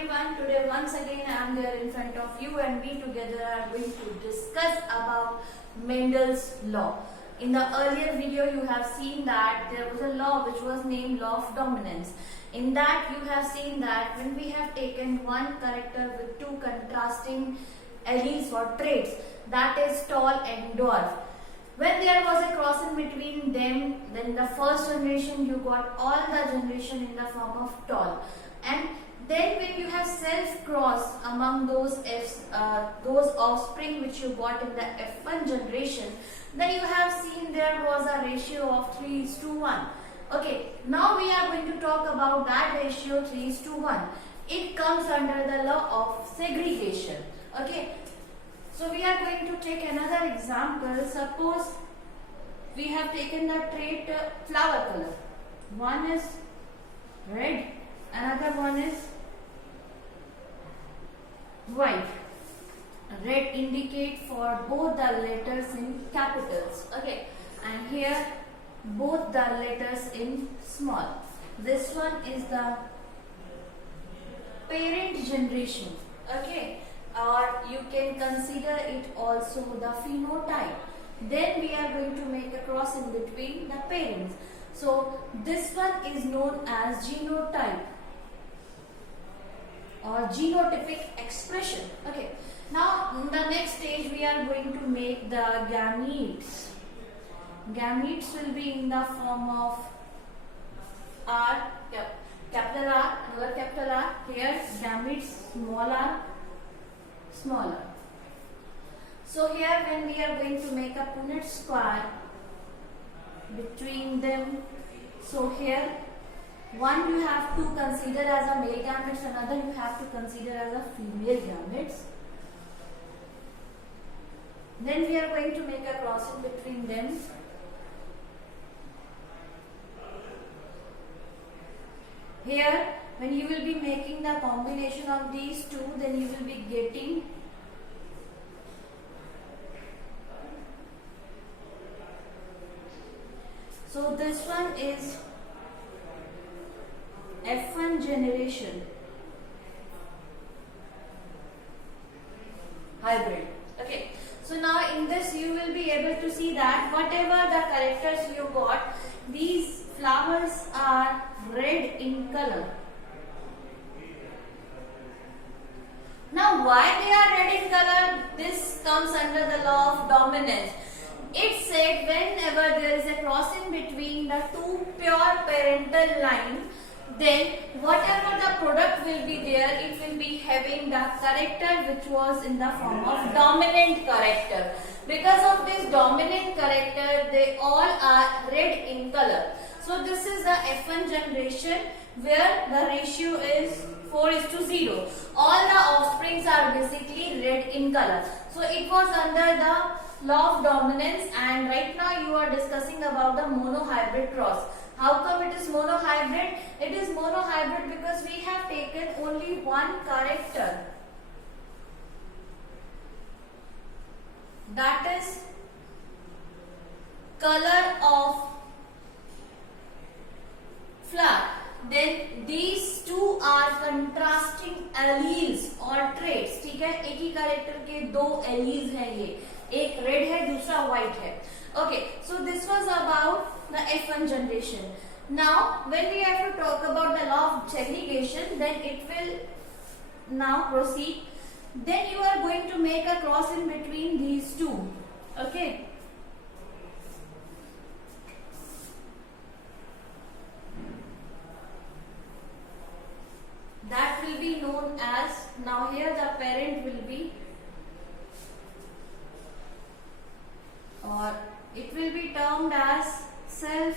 everyone. Today once again I am there in front of you and we together are going to discuss about Mendel's law. In the earlier video you have seen that there was a law which was named law of dominance. In that you have seen that when we have taken one character with two contrasting alleles or traits, that is tall and dwarf. When there was a cross in between them, then the first generation you got all the generation in the form of tall. And then when you have self-cross among those offspring which you got in the F1 generation, then you have seen there was a ratio of 3:1. Okay, now we are going to talk about that ratio 3:1. It comes under the law of segregation. Okay, so we are going to take another example. Suppose we have taken the trait flower color. One is red, another one is white. Red indicate for both the letters in capitals. Okay, and here both the letters in small. This one is the parent generation. Okay, or you can consider it also the phenotype. Then we are going to make a cross in between the parents. So this one is known as genotype or genotypic expression. Okay, now in the next stage we are going to make the gametes. Gametes will be in the form of R, capital R, another capital R. Here gametes small r, smaller. So here when we are going to make a Punnett square between them, so here one you have to consider as a male gametes, another you have to consider as a female gametes. Then we are going to make a cross in between them. Here when you will be making the combination of these two, then you will be getting so this one is F1 generation hybrid. Okay, so now in this you will be able to see that whatever the characters you got, these flowers are red in color. Now why they are red in color? This comes under the law of dominance. It said whenever there is a cross in between the two pure parental line, then whatever the product will be there, it will be having the character which was in the form of dominant character. Because of this dominant character, they all are red in color. So this is the F1 generation where the ratio is 4:0. All the offsprings are basically red in color. So it was under the law of dominance, and right now you are discussing about the monohybrid cross. How come it is monohybrid? It is monohybrid because we have taken only one character, that is color of flower. Then these two are contrasting alleles or traits. ठीक है, एक ही character के दो alleles हैं ये, एक red है दूसरा white है. Okay, so this was about the F1 generation. Now when we have to talk about the law of segregation, then it will now proceed. Then you are going to make a cross in between these two. Okay, that will be known as, now here the parent will be, or it will be termed as self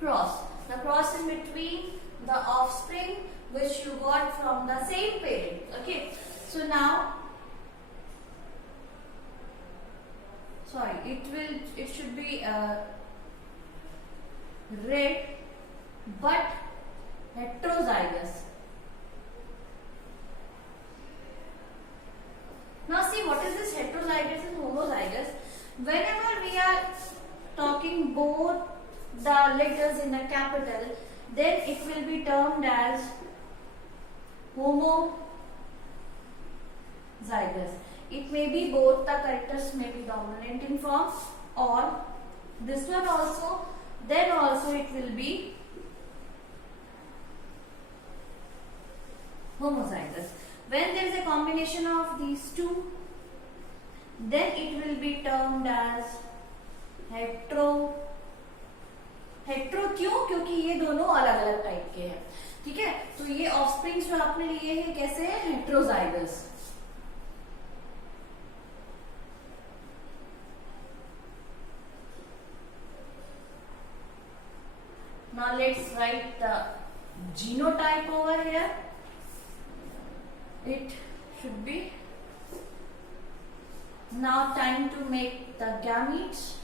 cross, the cross in between the offspring which you got from the same parent. Okay, so now it should be red but heterozygous. Now see, what is this heterozygous and homozygous? Whenever we are talking both the letters in a capital, then it will be termed as homozygous. It may be both the characters may be dominant in form, or this one also, then also it will be homozygous. When there is a combination of these two, then it will be termed as hetero क्यों? क्योंकि ये दोनों अलग अलग type के हैं, ठीक है। तो ये ऑफस्प्रिंग्स जो आपने लिए हैं कैसे है? Heterozygous. Now let's write the genotype over here. It should be now time to make the gametes.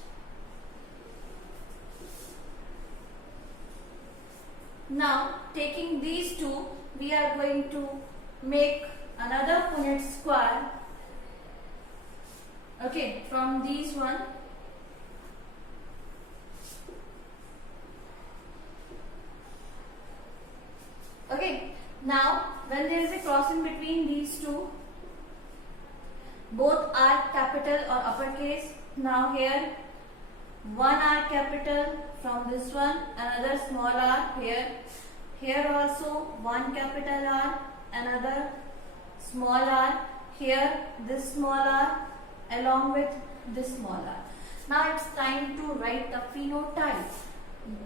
Now taking these two, we are going to make another Punnett square. Okay, from these one. Okay, now when there is a crossing between these two, both are capital or uppercase. Now here one R capital from this one, another small r here. Here also one capital R, another small r. Here this small r along with this small r. Now it's time to write the phenotype.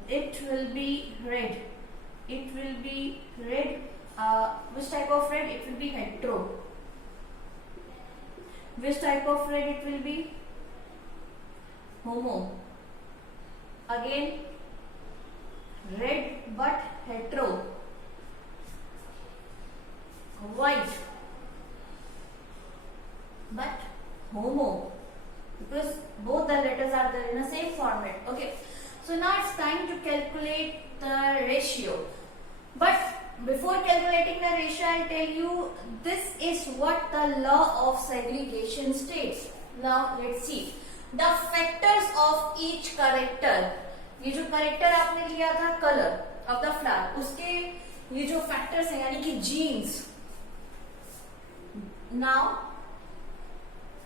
It will be red. It will be red. Which type of red? It will be hetero. Which type of red? It will be homo. Again red but hetero. White but homo, because both the letters are there in the same format. Okay, so now it's time to calculate the ratio. But before calculating the ratio, I'll tell you this is what the law of segregation states. Now let's see the factors of each character. ये जो character आपने लिया था color of the flower, उसके ये जो factors हैं यानी कि genes, now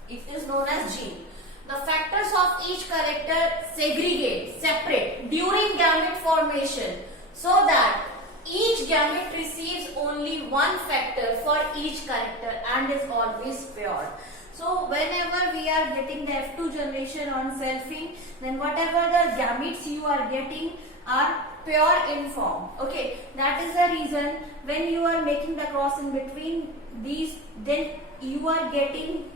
it is known as gene. The factors of each character segregate, separate during gamete formation, so that each gamete receives only one factor for each character and is always pure. So whenever we are getting the F2 generation on selfing, then whatever the gametes you are getting are pure in form. Okay, that is the reason when you are making the cross in between these, then you are getting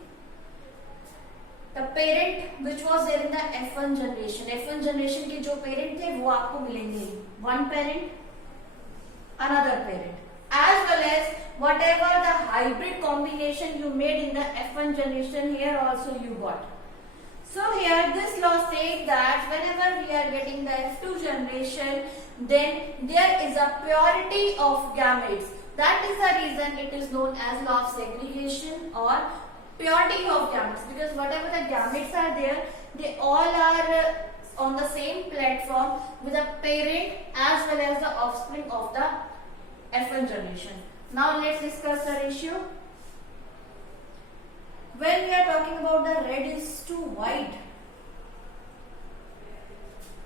the parent which was there in the F1 generation. F1 generation के जो parent थे वो आपको मिलेंगे, one parent, another parent, as well as whatever the hybrid combination you made in the F1 generation, here also you got. So here this law states that whenever we are getting the F2 generation, then there is a purity of gametes. That is the reason it is known as law of segregation or purity of gametes, because whatever the gametes are there, they all are on the same platform with the parent as well as the offspring of the F1 generation. Now let's discuss the ratio. When we are talking about the red is to white,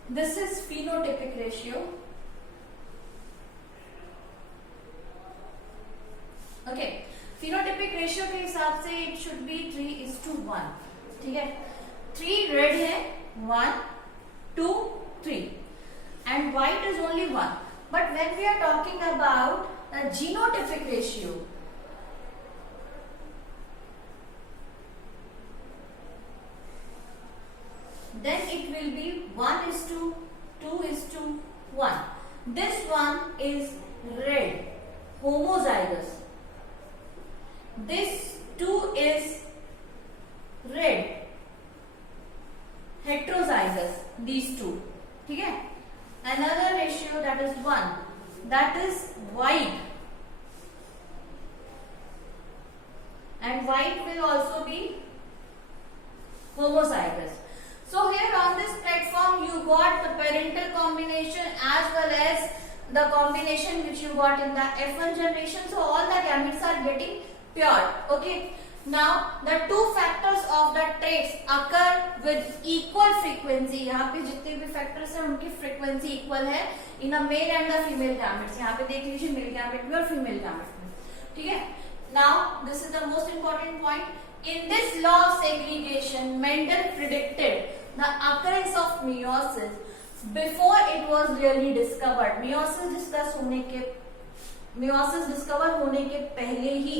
this is phenotypic ratio. Okay, phenotypic ratio के हिसाब से it should be 3:1. ठीक है, 3 red है, 1, 2, 3, and white is only 1. But when we are talking about the genotypic ratio, then it will be 1:2:1. This one is red, homozygous. This 2 is red, heterozygous. These two, ठीक है. Another ratio that is 1, that is white, and white will also be homozygous. So here on this platform you got the parental combination as well as the combination which you got in the F1 generation. So all the gametes are getting pure. Okay. Now the two factors of the traits occur with equal frequency. यहाँ पे जितने भी factors हैं उनकी frequency equal है in a male and the female gametes. यहाँ पे देख लीजिए male gamete में और female gamete में. ठीक है. Now this is the most important point. In this law of segregation, Mendel predicted the occurrence of meiosis before it was really discovered. meiosis discover होने के पहले ही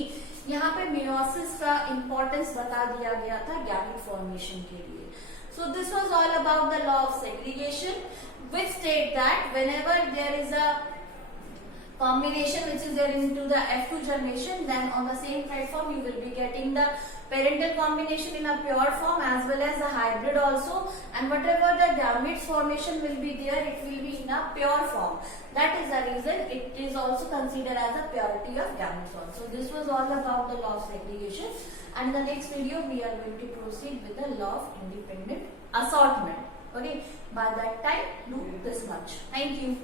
यहाँ पे meiosis का importance बता दिया गया था gamete formation के लिए. So this was all about the law of segregation, which state that whenever there is a combination which is there into the F2 generation, then on the same platform you will be getting the parental combination in a pure form as well as a hybrid also, and whatever the gametes formation will be there, it will be in a pure form. That is the reason it is also considered as a purity of gametes also. This was all about the law of segregation, and in the next video we are going to proceed with the law of independent assortment. Okay, by that time do this much. Thank you.